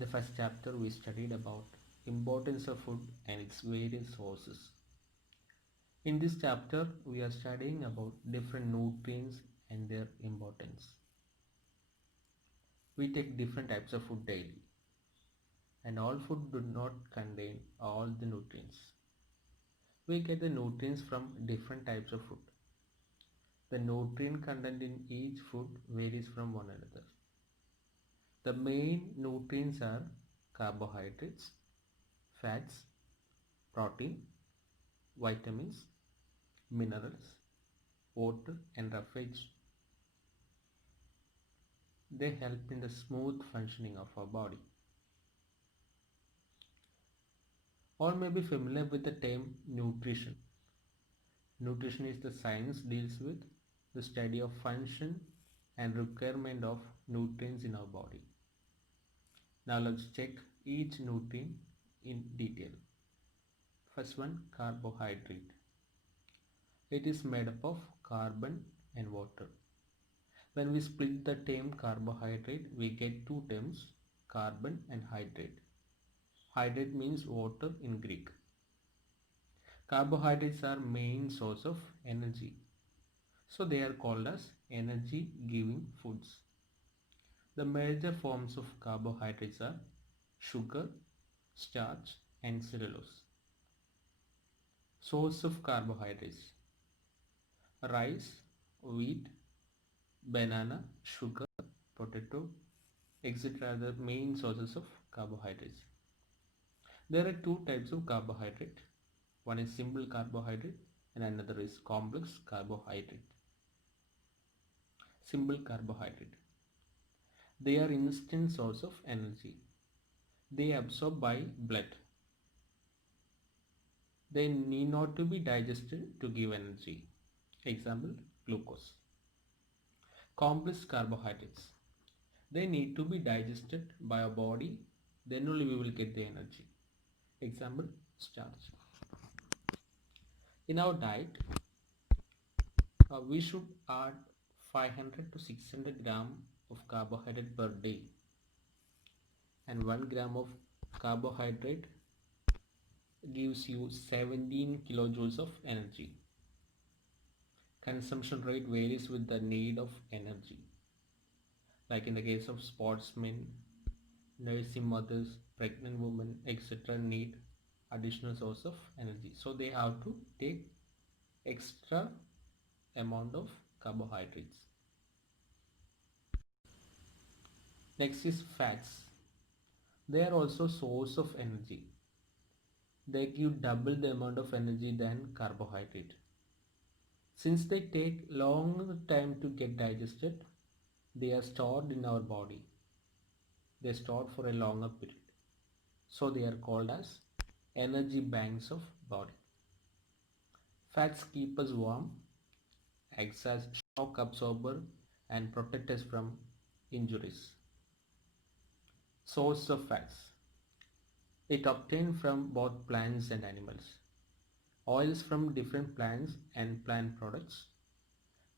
In the first chapter, we studied about importance of food and its various sources. In this chapter, we are studying about different nutrients and their importance. We take different types of food daily, and all food do not contain all the nutrients. We get the nutrients from different types of food. The nutrient content in each food varies from one another. The main nutrients are carbohydrates, fats, protein, vitamins, minerals, water and roughage. They help in the smooth functioning of our body. All may be familiar with the term nutrition. Nutrition is the science deals with the study of function and requirement of nutrients in our body. Now let's check each nutrient in detail. First one, carbohydrate. It is made up of carbon and water. When we split the term carbohydrate, we get two terms, carbon and hydrate. Hydrate means water in Greek. Carbohydrates are main source of energy. So they are called as energy giving foods. The major forms of carbohydrates are sugar, starch and cellulose. Source of carbohydrates: rice, wheat, banana, sugar, potato, etc. are the main sources of carbohydrates. There are two types of carbohydrate. One is simple carbohydrate and another is complex carbohydrate. Simple carbohydrate. They are instant source of energy. They absorb by blood. They need not to be digested to give energy. Example, glucose. Complex carbohydrates. They need to be digested by our body, then only we will get the energy. Example, starch. In our diet, we should add 500 to 600 gram of carbohydrate per day, and 1 gram of carbohydrate gives you 17 kilojoules of energy. Consumption rate varies with the need of energy. Like in the case of sportsmen, nursing mothers, pregnant women, etc. need additional source of energy. So they have to take extra amount of carbohydrates. Next is fats. They are also source of energy. They give double the amount of energy than carbohydrate. Since they take longer time to get digested, they are stored in our body. They are stored for a longer period. So they are called as energy banks of body. Fats keep us warm, acts as shock absorber and protect us from injuries. Source of fats. It obtained from both plants and animals. Oils from different plants and plant products.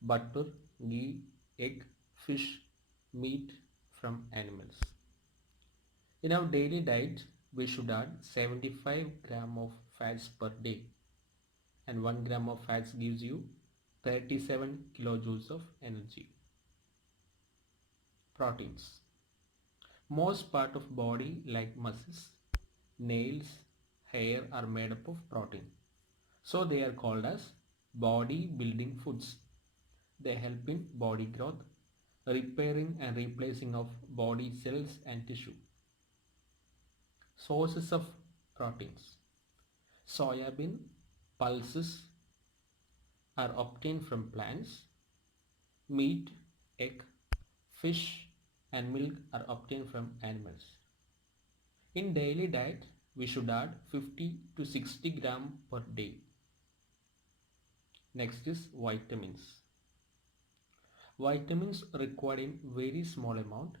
Butter, ghee, egg, fish, meat from animals. In our daily diet, we should add 75 gram of fats per day, and 1 gram of fats gives you 37 kilojoules of energy. Proteins. Most part of body like muscles, nails, hair are made up of protein. So they are called as body building foods. They help in body growth, repairing and replacing of body cells and tissue. Sources of proteins. Soybean pulses are obtained from plants. Meat, egg, fish and milk are obtained from animals. In daily diet, we should add 50 to 60 gram per day. Next is vitamins. Vitamins required in very small amount,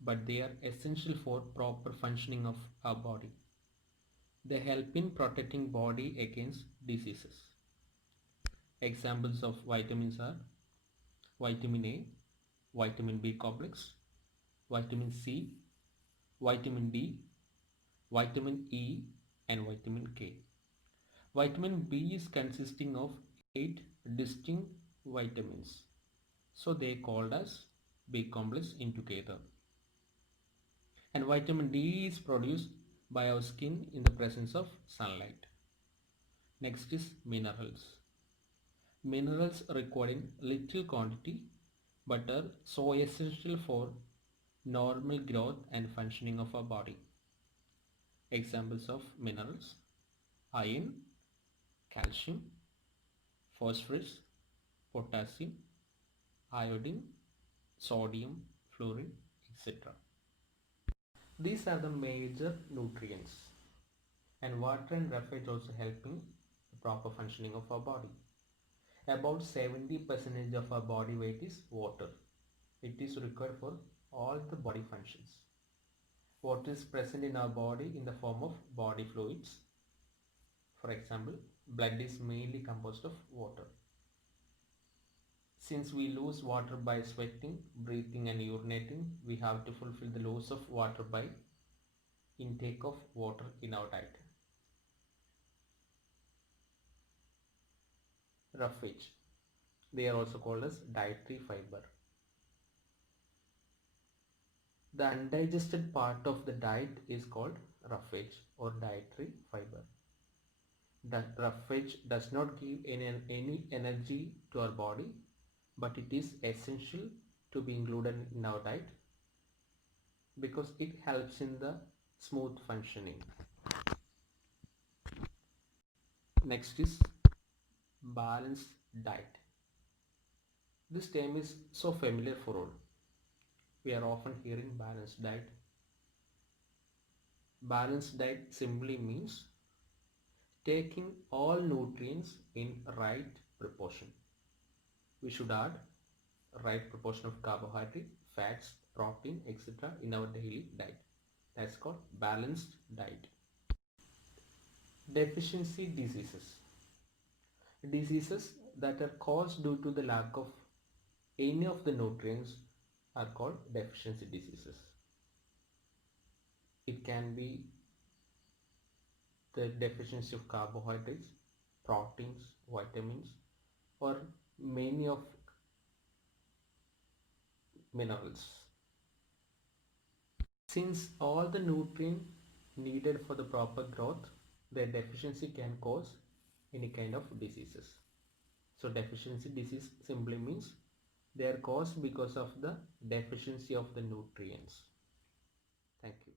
but they are essential for proper functioning of our body. They help in protecting body against diseases. Examples of vitamins are vitamin A, vitamin B complex, vitamin C, vitamin D, vitamin E, and vitamin K. Vitamin B is consisting of 8 distinct vitamins. So they called as B complex in together. And vitamin D is produced by our skin in the presence of sunlight. Next is minerals. Minerals required in little quantity but are so essential for normal growth and functioning of our body. Examples of minerals: iron, calcium, phosphorus, potassium, iodine, sodium, fluorine, etc. These are the major nutrients, and water and roughage also helping the proper functioning of our body. About 70% of our body weight is water. It is required for all the body functions. Water is present in our body in the form of body fluids. For example, blood is mainly composed of water. Since we lose water by sweating, breathing and urinating, we have to fulfill the loss of water by intake of water in our diet. Roughage. They are also called as dietary fiber. The undigested part of the diet is called roughage or dietary fiber. The roughage does not give any energy to our body, but it is essential to be included in our diet because it helps in the smooth functioning. Next is balanced diet. This term is so familiar for all. We are often hearing balanced diet. Balanced diet simply means taking all nutrients in right proportion. We should add right proportion of carbohydrate, fats, protein, etc. in our daily diet. That's called balanced diet. Deficiency diseases. Diseases that are caused due to the lack of any of the nutrients are called deficiency diseases. It can be the deficiency of carbohydrates, proteins, vitamins, or many of minerals. Since all the nutrient needed for the proper growth, their deficiency can cause any kind of diseases. So deficiency disease simply means they are caused because of the deficiency of the nutrients. Thank you.